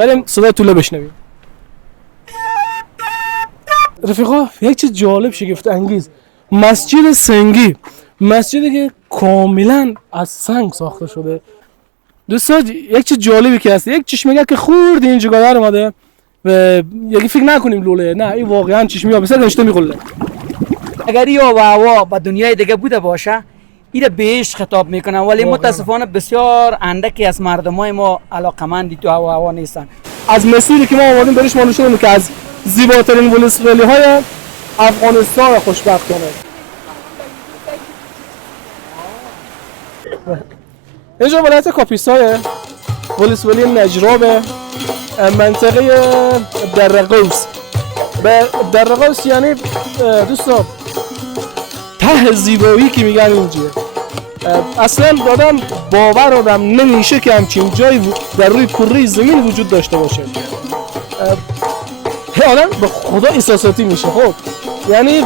بریم صدای توله بشنویم. رفیقا یک چیز جالب شگفت انگیز، مسجد سنگی، مسجدی که کاملا از سنگ ساخته شده. دوستان یک چیز جالبی که هست، یک چشمه که خورد اینجا در اومده و یکی فکر نکنیم لوله، نه این واقعا چشمه ها بسیار نشته میخوله. اگر این آب و هوا به دنیای دیگه بوده باشه این بهش خطاب میکنن، ولی متاسفانه بسیار اندکی از مردمای ما علاقمندی تو آب و هوا نیستن. از مسیری که ما آمدیم برش ما نشون که از زیباترین ولسوالی های افغانستان خوشبختانه. اینجا ولایت کاپیسای ولسوالی نجراب، منطقه درقوس. به درقوس یعنی دوستان ته زیبایی که میگن اینجا. اصلا دادم باور آدم نمیشه که همچین جایی در روی کره زمین وجود داشته باشه. آدم به خدا احساساتی میشه. خب یعنی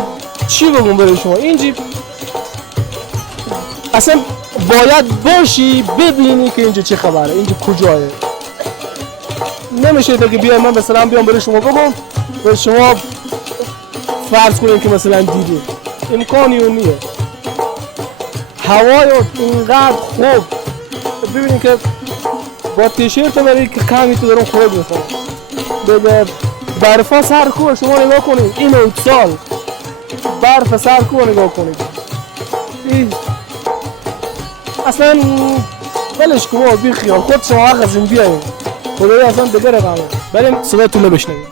چی بگم برای شما، اینجا اصلا باید باشی ببینی که اینجا چه خبره، اینجا کجاه. نمیشه که بیام من مثلا بیام برای شما بگم و شما فرض کنیم که مثلا دیدی، امکانی اون نیه. هوای اینقدر خوب، ببینید که با تیشرت برای که کمی تو دارم خود میخورم. به برفا سر کو شما نگاه کنید، این سال برف سر کو نگاه کنید. اصلا بلش کو بی خیال خود شما حق از این بیایید. خدایی اصلا دیگه رقمه. بریم صدای توله بشنویم.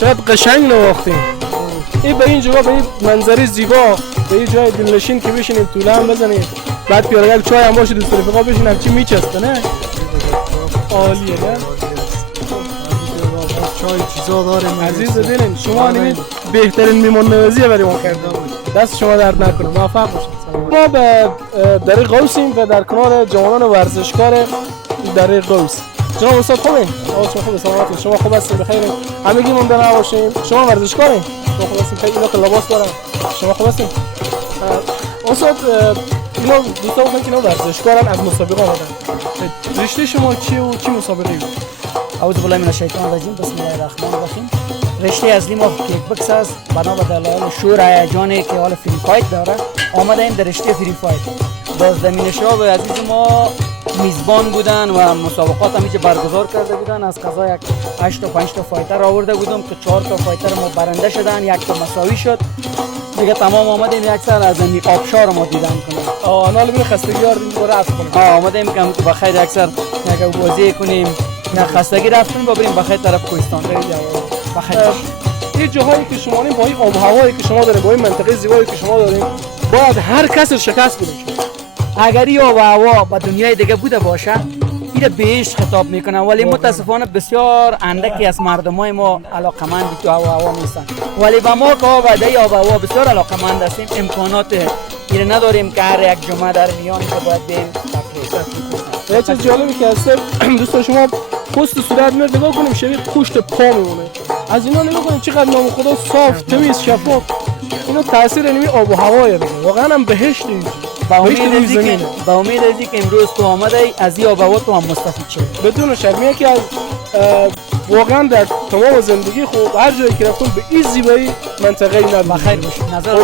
چقدر قشنگ نواختیم. این به این جواب، به این منظری زیبا، به این جای دلنشین که بشینیم توله هم بزنیم، بعد پیاده یک چای هم باشه دوست رفیقا بشینم چی میچسته نه؟ عالیه نه؟ چای چیزا داریم عزیز دلین شما نمید بهترین میمون نوازیه برای ما کردیم. دست شما درد نکنه، موفق باشید. ما به دره قوسیم و در کنار جوانان ورزشکار دره قوس. جناب استاد خوبین؟ شما خوب سلامت، شما خوب هستین بخیر؟ همگی مونده نباشیم. شما ورزشکارین؟ شما خوب هستین؟ اینا که لباس دارن. شما خوب هستین؟ استاد اینا دوستا گفتن که اینا ورزشکارن، از مسابقه اومدن. رشته شما چیه و چی مسابقه‌ای بود؟ اعوذ بالله من الشیطان الرجیم، بسم الله الرحمن الرحیم. رشته اصلی ما کیک بکس است. بنا به دلایل شور هیجانی که حال فری فایت داره آمده ایم در رشته فری فایت. باز دمینشاب عزیز ما میزبان بودن و مسابقات همیشه برگزار کرده بودن. از قضا یک 8 تا 5 تا فایتر آورده بودم که 4 تا فایتر ما برنده شدن، یک تا مساوی شد. دیگه تمام آمدیم یک سر از این آبشار ما دیدن کنیم. آنا لبین خستگی آردیم دوباره عفو کنیم. آمدیم که بخیر یک سر یک بازی کنیم. نه خستگی رفتیم با بریم بخیر طرف کوهستان. بخیر. این جاهایی که شما با این آب و هوایی که شما دارید، با این منطقه زیبایی که شما دارید، باید هر کس شکست بده. اگر این آب و هوا به دنیای دیگه بوده باشه این بهش خطاب میکنن، ولی متاسفانه بسیار اندکی از مردمای ما علاقمندی تو آب و هوا نیستن. ولی به ما که آب و هوا بسیار علاقمند هستیم، امکانات این نداریم که هر یک جمعه در میان که باید بریم تفریح. یه چیز جالبی که هست دوستان، شما پست صورت میاد نگاه کنیم شبیه پشت پا میمونه. از اینا نگاه کنیم چقدر نام خدا صاف، تمیز، شفاف. اینا تاثیر اینمی آب و هوایه. واقعا هم بهشت اینجا. با امید ازی که امروز تو آمده از این آب و هوا تو هم مستفید شد. بدون شک که از واقعا در تمام زندگی خوب هر جایی که رفتم به این زیبایی منطقه اینا بخیر باشید. نظر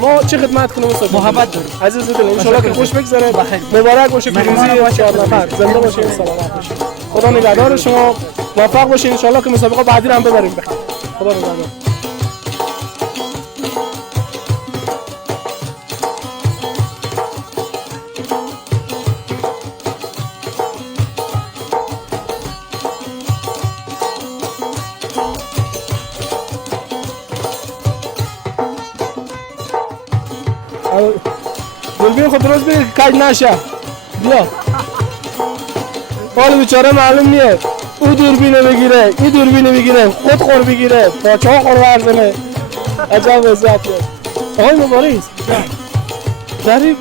ما چه خدمت کنیم استاد؟ محبت داریم عزیز دل، ان شاء الله که خوش بگذره، مبارک باشه پیروزی 4 نفر، زنده باشین، سلامت باشین. خدا نگهدار شما، موفق باشین ان شاء الله که مسابقه بعدی رو هم ببریم. خدا نگهدار. دوربین خود درست بگیر که کج نشه. بیا حالا بیچاره معلوم نیه او دوربینو بگیره این دوربینو بگیره خود خور بگیره پاچه ها خور ورزنه. عجب وضعیتیه. آقای مبارز در این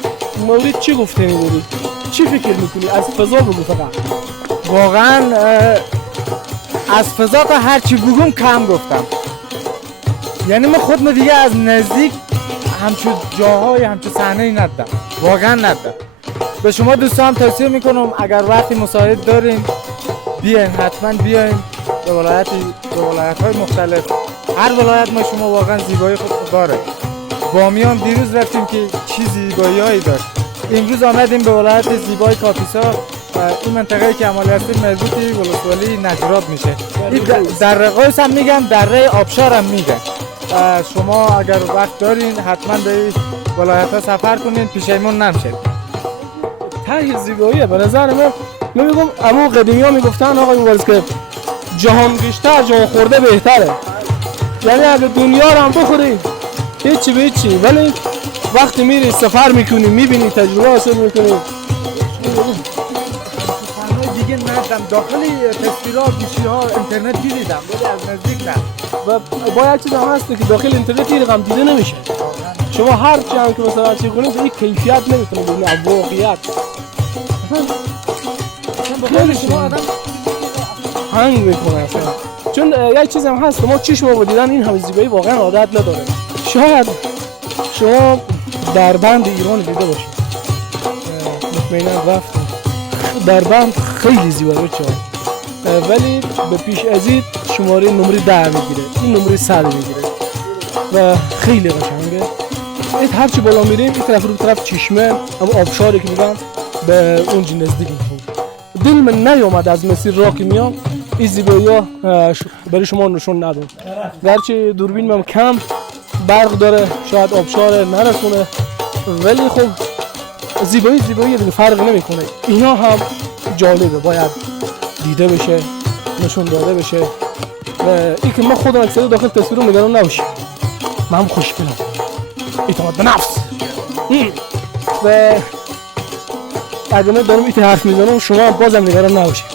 مورد چی گفتنی داری؟ چی فکر میکنی؟ از فضا بگو فقط. واقعا از فضا تا هر چی بگم کم گفتم. یعنی من خودم دیگه از نزدیک همچون جاهای همچون صحنه‌ای ندیدم، واقعا ندیدم. به شما دوستان توصیه میکنم اگر وقتی مساعد دارین بیاین، حتما بیاین به ولایت‌های مختلف. هر ولایت ما شما واقعا زیبایی خود داره. بامیان دیروز رفتیم که چی زیبایی‌هایی داشت. امروز آمدیم به ولایت زیبای کاپیسا. این منطقه‌ای که عملی هستیم مربوط ولسوالی نجراب میشه. این دره قوس هم میگن، دره آبشار هم میگن. شما اگر وقت دارین حتما به این ولایت‌ها سفر کنین، پشیمون نمیشید. ته زیباییه به نظر من میگم. اما قدیمی‌ها میگفتن آقای مبارز که جهان بیشتر جهان خورده بهتره. یعنی اگه دنیا رو هم بخوری هیچی به هیچی، ولی وقتی میری سفر میکنی میبینی تجربه حاصل میکنی. دیگه ندیدم، داخل تصویرها گوشی‌ها اینترنت دیدم ولی از نزدیک نه. و با یک چیز هم هست که داخل اینترنت این رقم دیده نمیشه. شما هر چی هم که مثلا چی کنید به این کیفیت نمیتونه ببینید، واقعیت خیلی شما آدم هنگ میکنه اصلا. چون یک چیز هم هست که ما چشم رو دیدن این همه زیبایی واقعا عادت نداره. شاید شما در بند ایران دیده باشید، مطمئنا رفتم در بند خیلی زیبایی بچه ها، ولی به پیش از این شماره نمره 10 میگیره، این نمره 100 میگیره و خیلی قشنگه. این هرچی بالا میریم این طرف رو طرف چشمه اما آبشاری که میگن به اونجا نزدیک میشیم. دل من نیامد از مسیر راه که میام این زیبایی ها برای شما نشون ندم. گرچه دوربین من کم برق داره شاید آبشار نرسونه، ولی خب زیبایی دیگه فرق نمیکنه. اینا هم جالبه، باید دیده بشه، نشون داده بشه و این که ما خودم اکثر داخل تصویر رو نگران نباشیم. من هم خوشگلم، اعتماد به نفس و اگه من دارم این حرف میزنم شما بازم نگران نباشید،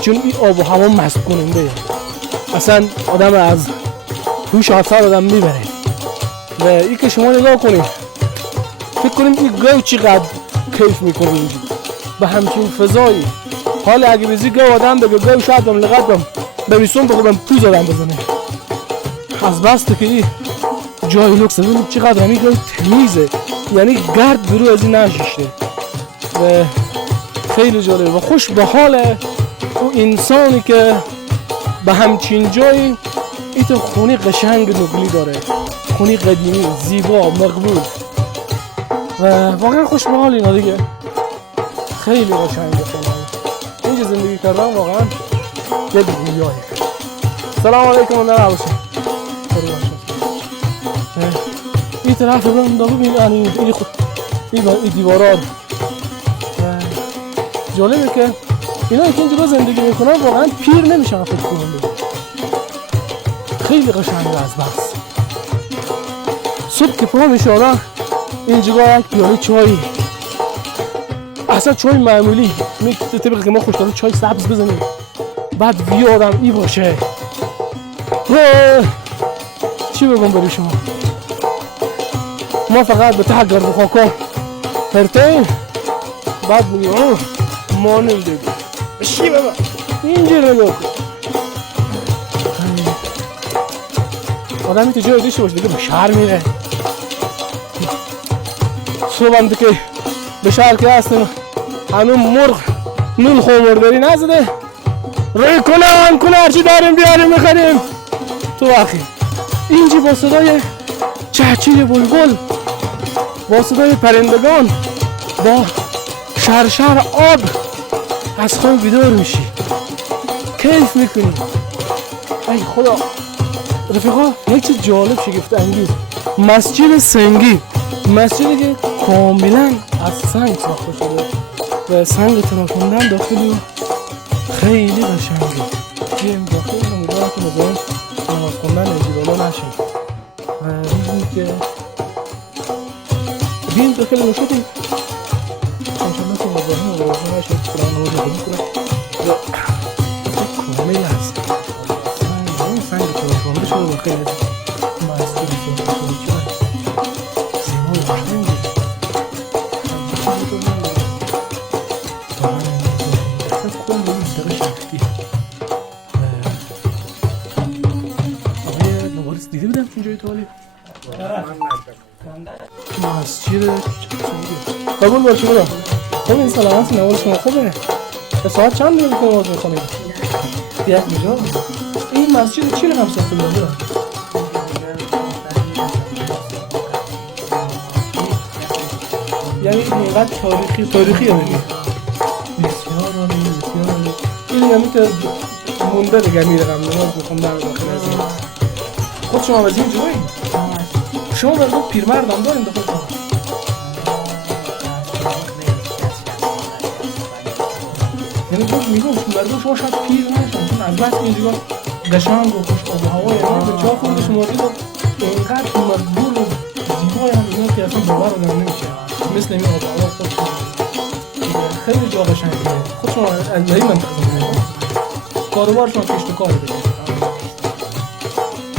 چون این آب و هوا مست کننده اصلا آدم از هوش آثار آدم میبره. و این که شما نگاه کنید فکر کنیم این گاو چقدر کیف میکنه اینجا به همچین فضایی. حالا اگه بزی گاو آدم بگه گاو شاید بهم لغت بهم بمیسون بخوابم پوز آدم بزنه. از بسته که این جای لکس ببینید چقدر همین گاو تمیزه، یعنی گرد برو از این نشیشته و خیلی جالبه و خوش به حال او انسانی که به همچین جایی ایت خونی قشنگ نقلی داره، خونی قدیمی زیبا مقبول و واقعا خوش به حال اینا دیگه. خیلی قشنگه. اینجا زندگی کردن واقعا یه دنیایه. سلام علیکم و نباشید. این طرف رو ببین این دیوارات جالبه که اینا که اینجا زندگی میکنن واقعا پیر نمیشن فکر کنم. خیلی قشنگه از بس. صبح که پا میشه آدم اینجا یک پیاله چای، اصلا چای معمولی طبقه که ما خوش داریم چای سبز بزنیم بعد وی آدم ای باشه. چی بگم برای شما، ما فقط به ته گرد و خاکا پرتیم بعد میگیم ما نمیدیم بشی بابا اینجا رو نگاه کن. آدم این تو جای دیشه باشه دیگه به شهر میره. صبح هم که به شهر که هستیم هنون مرغ نون خومرداری نزده روی کنه هرچی داریم بیاریم میخریم تو وقتی اینجا با صدای چهچیر بلبل، با صدای پرندگان، با شرشر آب از خواب بیدار میشی، کیف میکنی. ای خدا رفیقا یک چیز جالب شگفت انگیز، مسجد سنگی، مسجدی که کاملا از سنگ ساخته شده و سنگ تراکوندن داخلی خیلی قشنگه. بیایم داخل امیدوارم که نظرم نماز خوندن انجیرالا نشیم و میبینید که بیایم داخل نشدیم باشه قرآن رو قبول کنه و کامل است سنگ تو کامل شده با خیلی مسئول سوخته شده چرا زیبا و قشنگه اصلا کل منطقه شخصی آقای نوارس دیده بودم اینجای تالی مسجد قبول باشه برو خب این سلامت نوار شما خوبه به ساعت چند دیگه میکنه باز میخوانید یک میجا این مسجد چی رقم ساخته بوده یعنی اینقدر تاریخی هم میگه بسیار عالی بسیار عالی این یعنی که مونده دیگه میرقم نماز بخون در داخل از این خود شما از این جوایی شما برای پیرمرد هم داریم داخل شما یعنی خوش میگم مردم شما شاید پیر نشن چون از بس اینجا قشنگ و خوش آب و هوای به جا خود شما دید اینقدر مقبول و زیبای هم اینا که اصلا باور آدم نمیشه مثل این آب و هوا خود خیلی جا قشنگه خود شما از این منطقه زمینه کاروبار شما کشت و کار بده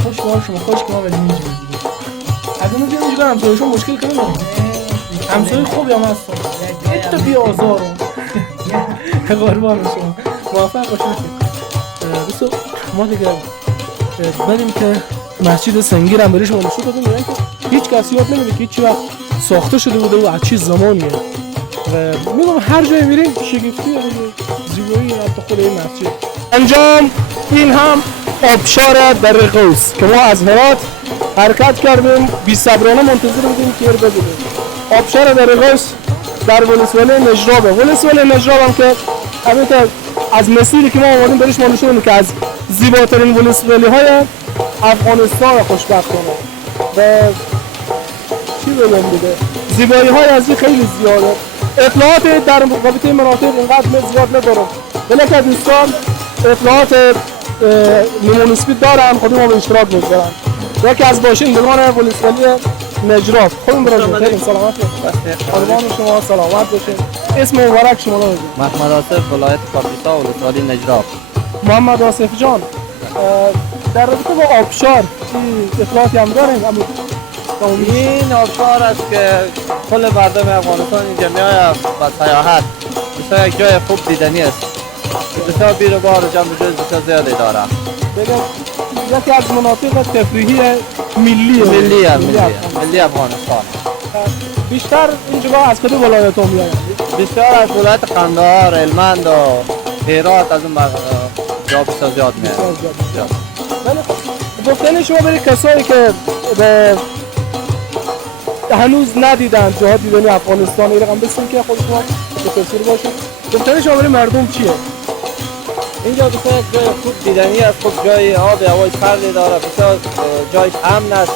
خوش بار شما خوش که ما از اینجا میگیریم از اون بیان اینجا همسایه شما مشکل کنه داریم همسایه خوبی هم هستن ایتا بی آزارو قربان شما موفق باشید بسو ما دیگه بریم که مسجد سنگیر هم بریش ما نشون دادیم یعنی که هیچ کسی یاد نمیده که هیچ وقت ساخته شده بوده و از چه زمانیه و میگم هر جای میریم شگفتی زیبایی حتی خود این مسجد انجام این هم آبشار در قوس که ما از هرات حرکت کردیم بی صبرانه منتظر بودیم که ببینیم آبشار در قوس در ولسوالی نجرابه ولسوالی نجراب هم که البته از مسیری که ما آمدیم بریش ما نشون که از زیباترین ولسوالی های افغانستان خوشبختانه و چی بگم دیگه زیبایی های از این خیلی زیاده اطلاعات در رابطه مناطق اینقدر زیاد ندارم ولی که دوستان اطلاعات نمونسبی دارن خودم ما به اشتراک میگذارن یکی از باشندگان ولسوالی نجراب خودم برای خیلی سلامت باشید قربان شما سلامت باشید اسم مبارک شما رو بگید محمد آصف ولایت کاپیسا ولسوالی نجراب محمد آصف جان در رابطه با آبشار اطلاعاتی هم داریم این آبشار است که کل مردم افغانستان اینجا میآید با سیاحت بسیار یک جای خوب دیدنی است بسیار بیر و بار و جمع و جز بسیار زیادی داره بگم یکی از مناطق تفریحی ملی افغانستان بیشتر اینجا از کدوم ولایت ها میآید؟ بسیار از ولایت قندهار، هلمند و هرات از اون جا بسیار زیاد میآید ولی گفتن شما برای کسایی که هنوز ندیدن جاها دیدنی افغانستان این رقم بسیم که خود شما بسیر باشید گفتن شما برای مردم چیه؟ اینجا بسیار یک جای خوب دیدنی است خوب جای آب هوای سردی داره بسیار جای امن است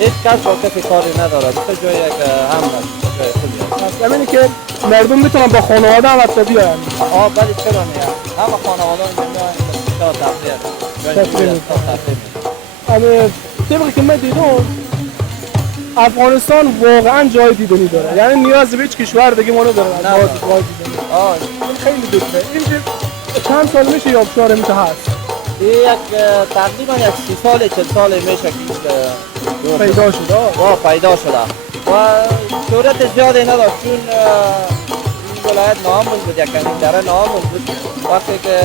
هیچ کس با کسی کاری نداره بسیار جای یک امن است جای خوبی است یعنی که مردم میتونن با خانواده هم حتی بیاین بله چرا نه همه خانواده اینجا بسیار تفریح طبقی که من دیدم افغانستان واقعا جای دیدنی داره یعنی نیاز به هیچ کشور دیگه ما نداره این خیلی دوسته اینجا چند سال میشه یا آبشار میشه هست تقریبا یک 30 سال 40 سال میشه که پیدا شده پیدا شده و شهرت زیادی نداشت چون این ولایت ناامن بود یک کمی دره ناامن بود وقتی که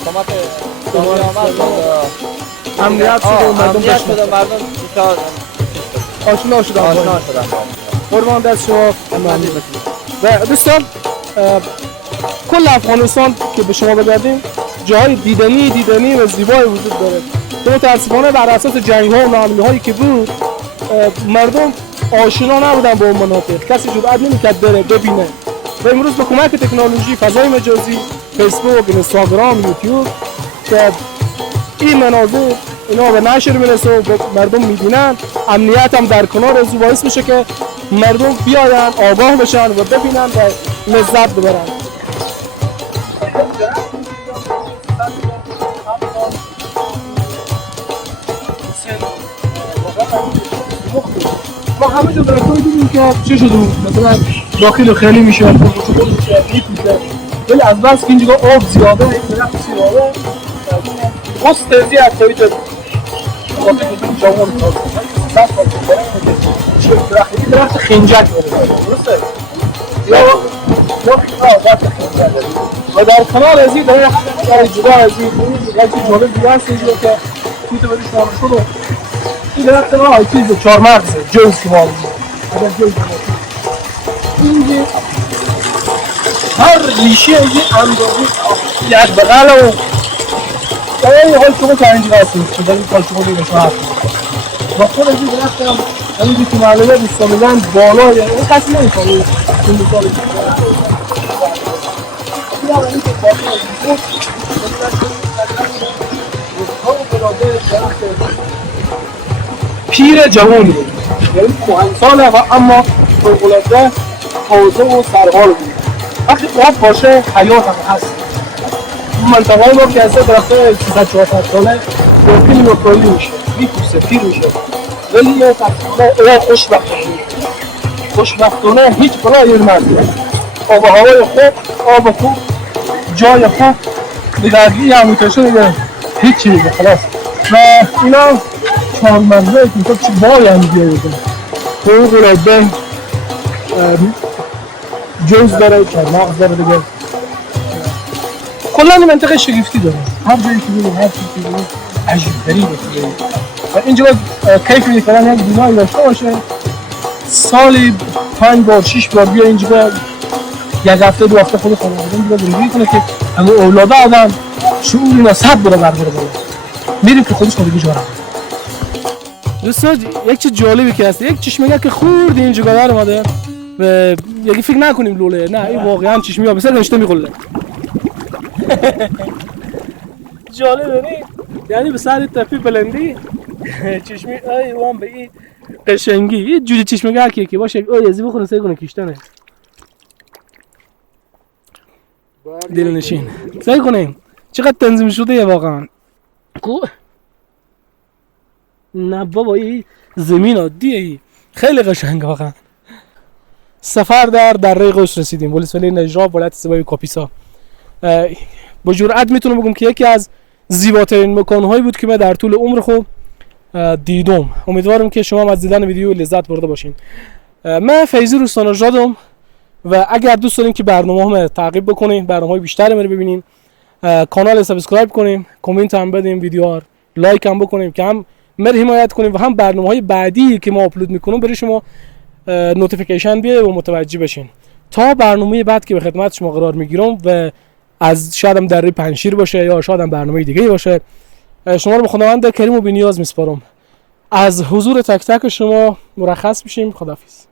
حکومت اسلامی آمد امنیت شده و مردم بسیار آشنا شدن قربان دست شما و دوستان کل افغانستان که به شما بگردیم جاهای دیدنی و زیبای وجود داره که متاسفانه بر اساس جنگ ها و ناامنی هایی که بود مردم آشنا نبودن با اون مناطق کسی جرئت نمی‌کرد بره ببینه و امروز با کمک تکنولوژی فضای مجازی فیسبوک اینستاگرام یوتیوب که این مناظر اینا به نشر میرسه و مردم میبینن امنیت هم در کنار از باعث میشه که مردم بیاین آگاه بشن و ببینن و لذت ببرن ما همه جا برای دیدیم که چه شده مثلا داخل خیلی میشه پرتقال میشه میپوشه ولی از بس که اینجا آب زیاده این درخت زیاده مستزی از توی تو جوان درخت خنجر درسته یا درخت خنجر و در کنار از این درخت در جدا از این یکی جالب دیگه هست اینجا که توی تو بریش مانو شد این درخت ما های چیز چهار مغزه جوز که مانو اینجا هر ریشه این اندازه یک بغل و این حال شما که اینجا هستیم که در این حال شما دیگه شما هستیم و خود از این درخت هم همینجا که معلومه بستانیدن بالا یا این کسی نمیکنه این مثال پیر جوانی یعنی کهنساله و اما فوق‌العاده تازه و سرحال بود وقتی آب باشه حیات هم هست منطقه ما که از درخت 300-400 ساله ممکنی مکالی میشه میپوسه پیر میشه ولی یه تقریبا خوشبختانه هیچ بلایی نداره آب و هوای خوب آب خوب جای خوب نگردی هم میتشه دیگه هیچ چیزه خلاص و اینا چهار منزله که چه بایی هم بیایده فوق‌العاده جوز داره چهارمغز داره دیگه کلا این منطقه شگفتی داره هر جایی که ببینید هر چیزی که ببینید عجیب غریبه و اینجا کیف میکنن یک بینایی داشته باشه سالی 5 بار 6 بار بیا اینجا یک هفته 2 هفته خود خانواده اینجا زندگی کنه که همه اولاده آدم شعور اینا 100 برابر بالا میریم که خودش خودگی جاره دوستان یک چیز جالبی که هست یک چشمه که خورد اینجا در اومده و یکی فکر نکنیم لوله نه این واقعا چشمی ها بسیار نشته میخوله جالبه نی یعنی به سر تپی بلندی چشمی ای وام به این قشنگی یه جوری چشمه که باشه ای ازی بخورن سعی کنه کشتنه دلنشین سعی کنیم چقدر تنظیم شده واقعا نه بابا این زمین عادیه ای خیلی قشنگه واقعا سفر در دره قوس رسیدیم ولسوالی نجراب ولایت سبای کاپیسا با جرئت میتونم بگم که یکی از زیباترین مکانهایی بود که من در طول عمر خود دیدم امیدوارم که شما از دیدن ویدیو لذت برده باشین من فیضی روستانژادم و اگر دوست دارین که برنامه‌ام تعقیب بکنین برنامه‌های بیشتری رو ببینین کانال سابسکرایب کنیم کامنت هم بدیم ویدیوها لایک هم بکنیم که هم مر حمایت کنیم و هم برنامه‌های بعدی که ما آپلود میکنم برای شما نوتیفیکیشن بیاد و متوجه بشین تا برنامه بعد که به خدمت شما قرار میگیرم و از شاید هم دره پنشیر باشه یا شاید هم برنامه دیگه باشه شما رو به خداوند کریم و بی‌نیاز میسپارم از حضور تک تک شما مرخص میشیم خداحافظ